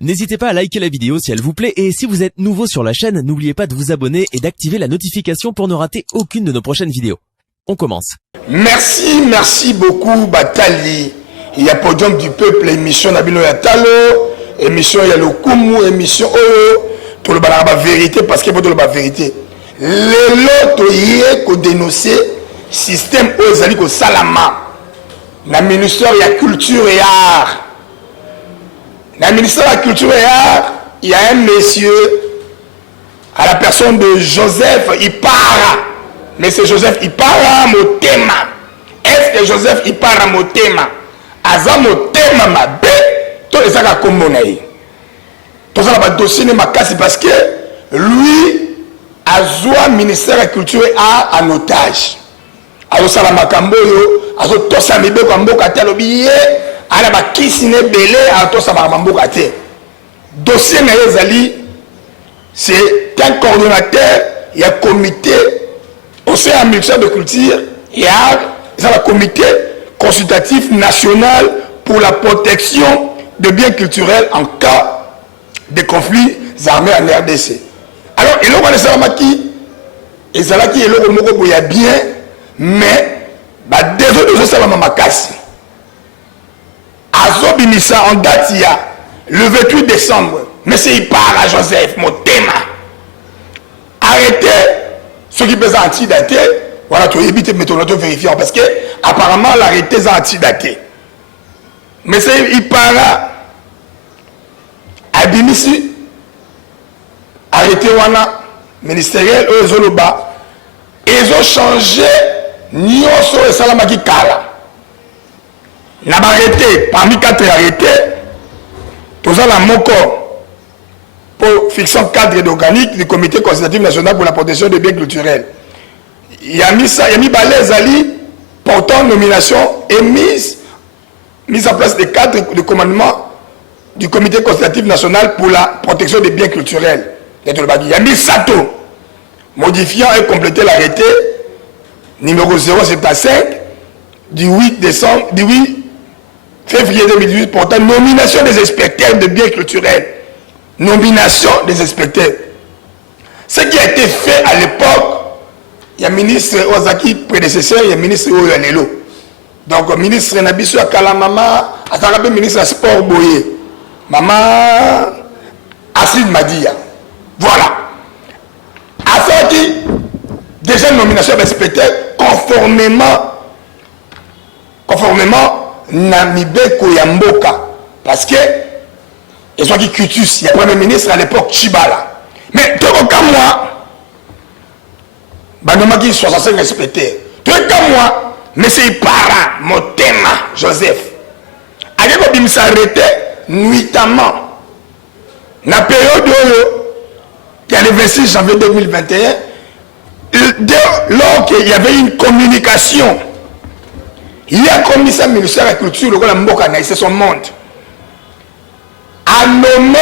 N'hésitez pas à liker la vidéo si elle vous plaît et si vous êtes nouveau sur la chaîne, n'oubliez pas de vous abonner et d'activer la notification pour ne rater aucune de nos prochaines vidéos. On commence. Merci beaucoup Batali. Il y a Podium du Peuple, émission Nabino Yatalo, émission Yalokumu, émission Oyo, tout le la vérité parce qu'il faut tout le vérité. Les lots qui ont dénoncé système Ozali ko Salama. Na ministère de la culture et art. Dans le ministère de la Culture et Art, il y a un monsieur, à la personne de Joseph Ipara. Mais c'est Joseph Ipara Motema. Est-ce que Joseph Ipara Motema Aza Motema Mabe tout les gens qui ont tout ça va dossier ma casse parce que lui a joué le ministère de la Culture et Art en otage. Alors ça la makamboyo, alors tout ça mibe comme boka talobiye. Alors, qui s'est belé à tout ça, dossier Naïzali, c'est un coordonnateur, il y a un comité au sein du ministère de Culture, il y a un comité consultatif national pour la protection des biens culturels en cas de conflits armés en RDC. Alors, il y a un Salamaki, et Zalaki, il y a bien, mais, désolé de Salamakasi. Azobimisa en date il y a le 28 décembre, mais c'est il part à Joseph Motema. Arrêtez ceux qui peuvent antidater. Voilà, tu évites de mettre notre vérifiant parce que apparemment l'arrêté est antidaté. Mais c'est il part à Bimisi. Arrêté wana ministériel eux Zoloba. Ils ont changé Nyoso et Salamaki Kala. N'a pas arrêté, parmi 4 arrêtés, tout ça, la MOCO, pour fixer un cadre organique du Comité consultatif national pour la protection des biens culturels. Il y a mis ça, il y a mis Balez Ali, portant nomination et mise en place des cadres de commandement du Comité consultatif national pour la protection des biens culturels. Il y a mis Sato, modifiant et compléter l'arrêté numéro 075 du 8 décembre, du 8 février 2018 portant nomination des inspecteurs de biens culturels. Nomination des inspecteurs. Ce qui a été fait à l'époque, il y a ministre Ozaki prédécesseur, il y a ministre Oyalelo. Donc, ministre Nabiso Akala Mama, Atarabe ministre de Sport Boye. Maman Asid Madia. Voilà. Asaki, déjà nomination d'inspecteurs conformément Namibeko Yamboka parce que ils ont dit Kutus, il y a premier ministre à l'époque Chibala. Mais tout comme moi, Banomaki 65 inspecteurs. Tout comme moi, mais c'est Para Motema Joseph. Avec le bim s'arrêter nuitamment. La période qui est le 26 janvier 2021, lors qu'il y avait une communication. Il y a un commissaire ministère de la Culture, le gars Mboka, c'est son monde. A nommé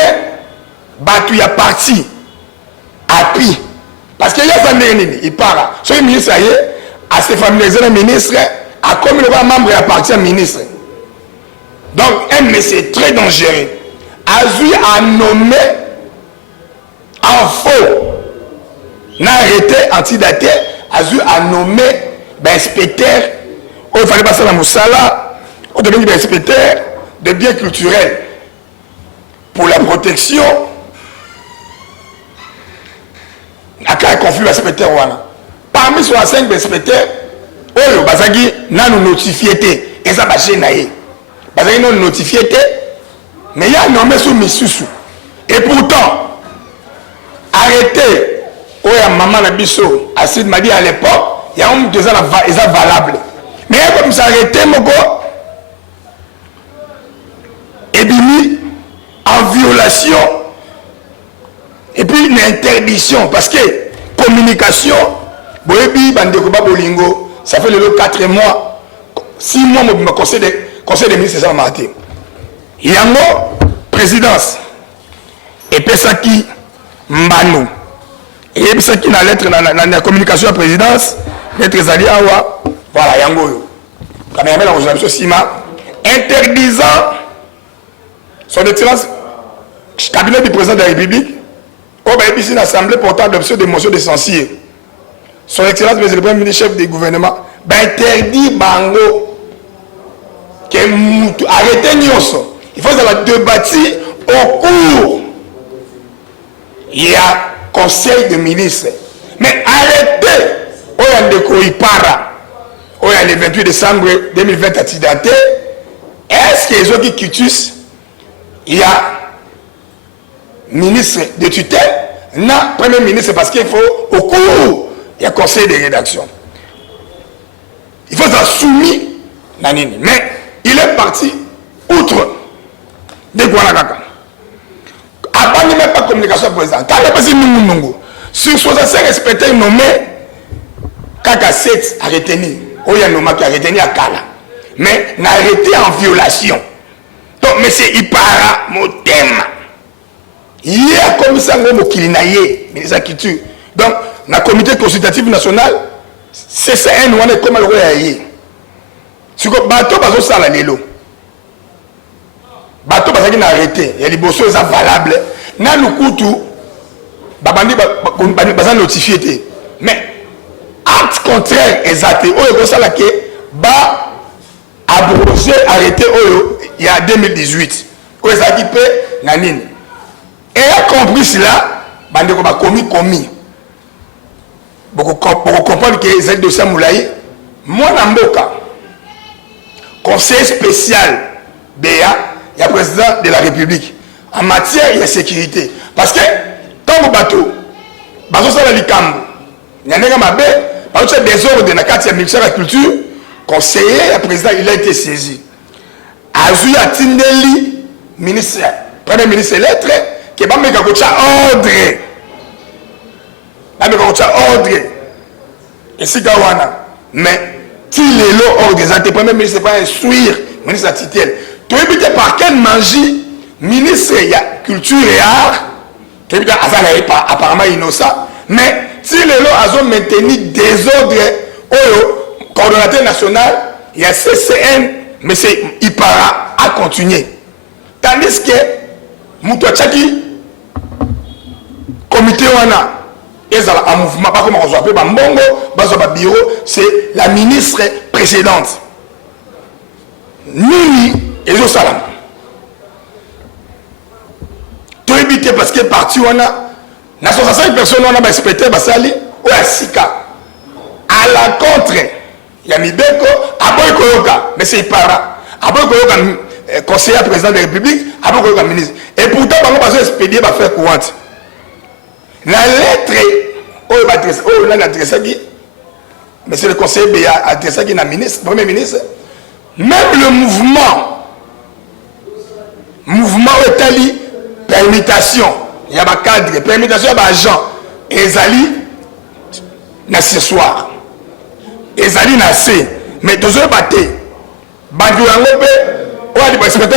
Batuya parti API. Parce qu'il y a famille, il parle. Ce ministre, à ses familiariser le ministre, a comme le gars membre et à partir ministre. Donc, c'est très dangereux. Azui a nommé en faux, n'a arrêté, antidaté, Azui a nommé inspecteur. Il fallait passer la Moussala, on devait être inspecteur de biens culturels pour la protection. À quel conflit inspecteur parmi 65 inspecteurs, Oyo Bazagi n'a nous notifié, et ça va chez Naïe. Bazagi n'a notifié, mais il y a nommé sous Missoussou. Et pourtant, arrêté, Oya Maman Nabiso, Asid m'a dit à l'époque, il y a un deux ans valable. Mais comme ça arrêté mon gars et bimi en violation et puis une interdiction parce que communication boyebi bandeko bolingo ça fait le 4 mois 6 mois mon conseil des ministres ça m'a été il y a un présidence et pesaki mbano et pesaki na lettre na communication à présidence lettre zali awa. Voilà, Yango. Quand même, la résolution Sima interdisant son excellence cabinet du président de la République, au Baïbis, une assemblée portant adoption des motions de censure. Son Excellence, M. le Premier ministre, chef du gouvernement, interdit Bango que arrêtez Nyonso. Il faut débattre au cours. Il y a conseil de ministres. Mais arrêtez, il y a le 28 décembre 2020 à Tidate. Est-ce que les autres qui quittent, il y a ministre de tutelle, non, premier ministre, parce qu'il faut au cours, il y a conseil de rédaction. Il faut être soumis, mais il est parti outre de Guanagaka. Avant, il n'y a même pas de communication président. Quand il y a pas de sur 65 respectés nommé, Kaka 7 a retenu, Oya Noma qui a retenu à Kala. Mais n'a arrêté en violation. Donc, M. Ipara, mon thème, il y a comme ça, Mokilinaye, ministre de la Culture. Donc, dans le comité consultatif national, c'est un ouane comme le roi aïe. Si vous bateau, bateau, ça la nélo. Bateau, bateau, qui a arrêté. Il y a des bossos valables. N'a nous coûte babandi, bateau, notifié. Mais, acte contraire, exact. Oh, il y a ça là qui ba abrogé, arrêté, oh, il y a 2018. Oh, ça qui peut, nanine. Et a compris cela, bande ko ba commis. Beaucoup comprendre que les aides de Samoulaï, moi Namboka, conseiller spécial BA, il y a président de la République en matière de sécurité. Parce que quand vous bateau, ça va l'Ikambo, il y a un mabé, parce que des ordres de la carte ministère de la Culture, conseiller, le président, il a été saisi. Azoui a Tindeli, ministre, premier ministre lettre, qui va mettre ordre. Ordre. Et si Gawana, mais s'il est là, ordre des actes, premier ministre, c'est pas instruire, ministre de la tutelle. Tu veux éviter par quel magie, ministre de la culture et art, tu veux éviter apparemment innocent, mais s'il est là, ils ont maintenu des ordres, au coordonnateur national, il y a CCN, mais c'est Ipara à continuer. Tandis que, Moutouachaki, comité Wana, en mouvement, pas comme on s'appelle, bureau, c'est la ministre précédente. Nini et Zo Salam. Tout éviter parce que parti on a 65 personnes on a respecté Basali ou à Sika. À la contre, il y a Mibeko, Aboy Koyoka, mais c'est Ipara. Aboy Koyoka, conseiller président de la République, Aboy Koyoka ministre. Et pourtant, on va expédier, va faire courante. La lettre, on a adressé qui, monsieur le conseiller a adressé qui, ministre, premier ministre, même le mouvement Otali, permutation, il y a un cadre, permutation, il y a un agent, Ezali, n'accessoire, Ezali n'assez, mais tous les bâtés, Bandou Yangope, on a des personnes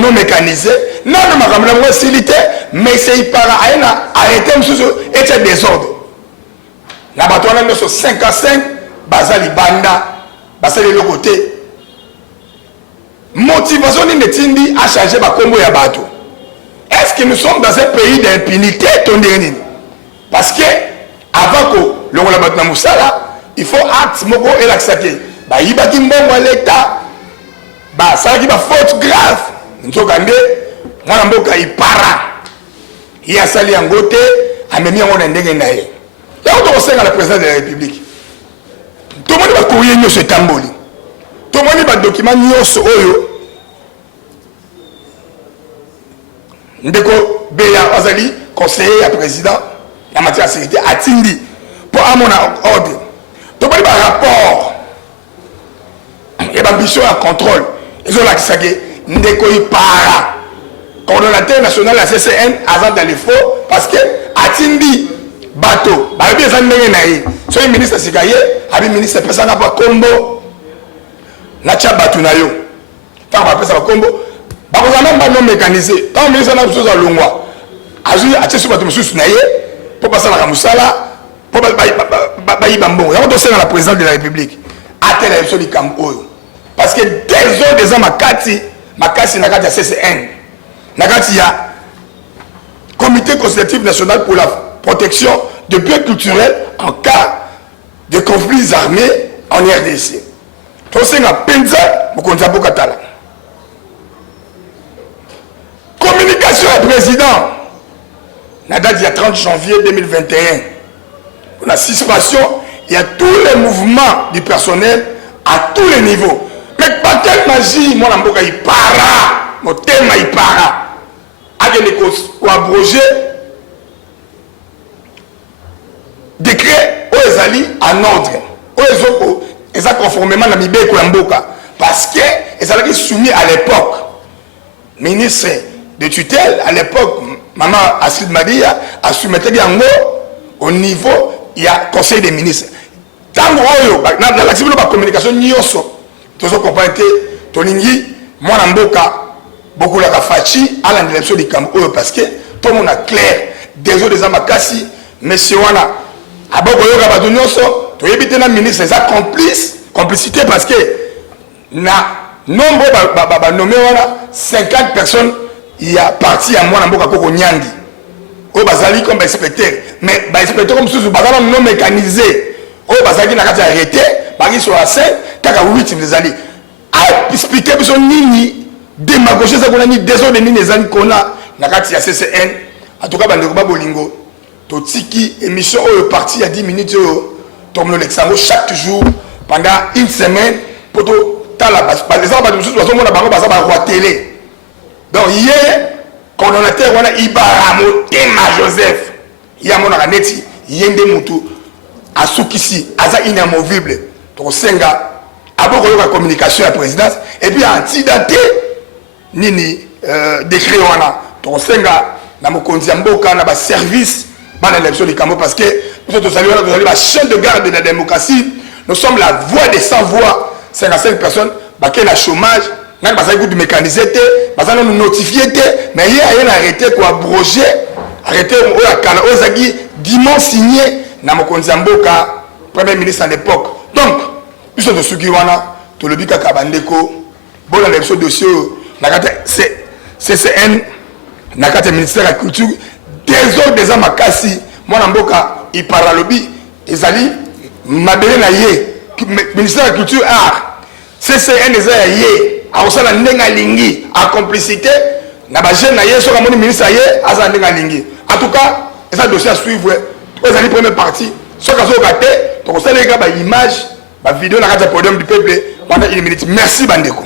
non mécanisées, non facilité, mais c'est Ipara arrêté et c'est désordre. La bataille on a sur 5 à 5, Bazali Banda, Bazali le côté. Motivation n'était à changer ma combo ya bateau. Est-ce que nous sommes dans un pays d'impunité, Tonderini? Parce que avant que le roi la Moussala, il faut acte moko et l'accepter. Bah il va qui mbongo l'État, bah ça qui va faute grave. Nous sommes mwana mboka Ipara il a sali en côté a mis en ndenge naé là on doit senga la président de la République tout le monde va courir nous ce tamboli tout le monde va document nyonso oyo ndeko Beya Azali conseiller à président en matière de sécurité atindi pour à mon ordre tout le monde va rapport et ambition à contrôle ils ont l'accès ndeko Ipara coordonnateur national de la CCN avant d'aller faux parce que Atindi bateau bah bien ça n'est naïe soit le ministre Sikaye avec ministre personne n'a pas combo na cha bateau na yo tant va faire ça combo bah vous avez même non mécanisé tant ministre n'a besoin de longwa azui acheter sur bateau monsieur naïe pour passer la musala pour ba ibambo ya dossier dans la présidence de la République à tel absolu campo parce que des ans makati na kati ya CCN. Nakati ya consultative nationale pour la protection de biens culturels en cas de conflits armés en RDC. Tout ça, penza, communication au président. La date, il y a 30 janvier 2021. On a suspension, il y a tous les mouvements du personnel à tous les niveaux. Mais pas quelle magie, moi, il para, mon thème, il para. Pour abroger décret aux ali en ordre. Ils ont conformément à Mibé Kolamboka. Parce que ils ont soumis à l'époque. Ministre de tutelle, à l'époque, Maman Astrid Madia a soumis au niveau, il y a conseil des ministres. Dans la communication, nous avons compris que Toningi, moi, Namboka, beaucoup la fachi à l'élection du Cameroun parce que tout le monde a clair. Des autres amakasi, messieurs, wana, à beaucoup de rabadonioso, tu évites un ministre, c'est complicité parce que na nombre nommé 50 personnes, il y a parti à moi, Namboka Koko Nyangi. Au Bazali comme inspecteur, mais inspecteur comme sous Bazali non mécanisé. Au Bazali n'a qu'à arrêter, Bazali sur la scène, Kaka 8 les alliés. A expliqué que son nini, démagogie, ça qu'on a mis des autres nini les années qu'on a, n'a qu'à tirer CCN. En tout cas, Bandeko Bolingo, Totiki, émission au parti à 10 minutes, Tom Luxembourg chaque jour, pendant une semaine, pour tout, par exemple, on a télé. Donc, hier, coordonnateur, on a Ibaramo, Tema Joseph, il y a mon araneti, Yende Moutou, Asukisi, Aza inamovible, donc Senga, Abo la communication à la présidence, et puis antidaté, Nini, décret, on a, donc Senga, na mokonzi mboka na ba service dans l'élection du Cameroun parce que nous sommes la chaîne de garde de la démocratie, nous sommes la voix des sans voix. 55 personnes qui ont le chômage, nous avons mécanisé, nous avons notifié, mais il y a rien arrêté pour abroger, arrêté aux dimanche signé na mokonzi mboka premier ministre à l'époque. Donc, nous sommes ceux qui ont tout le but à Bandeko, bon l'élection dossier, c'est CCN. Nakate ministère de la culture des autres des amakasi moi namboka il paralobi ezali mabele na ye ministère de la culture art CCN ezaya ye aosala ndenga lingi a complicité na ba jeune na ye so kamoni ministre ye asa ndenga lingi en tout cas ça dossier à suivre ezali première partie so kazo kate to ko sala ba image ba vidéo na kata podium du peuple pendant une minute. Merci Bandeko.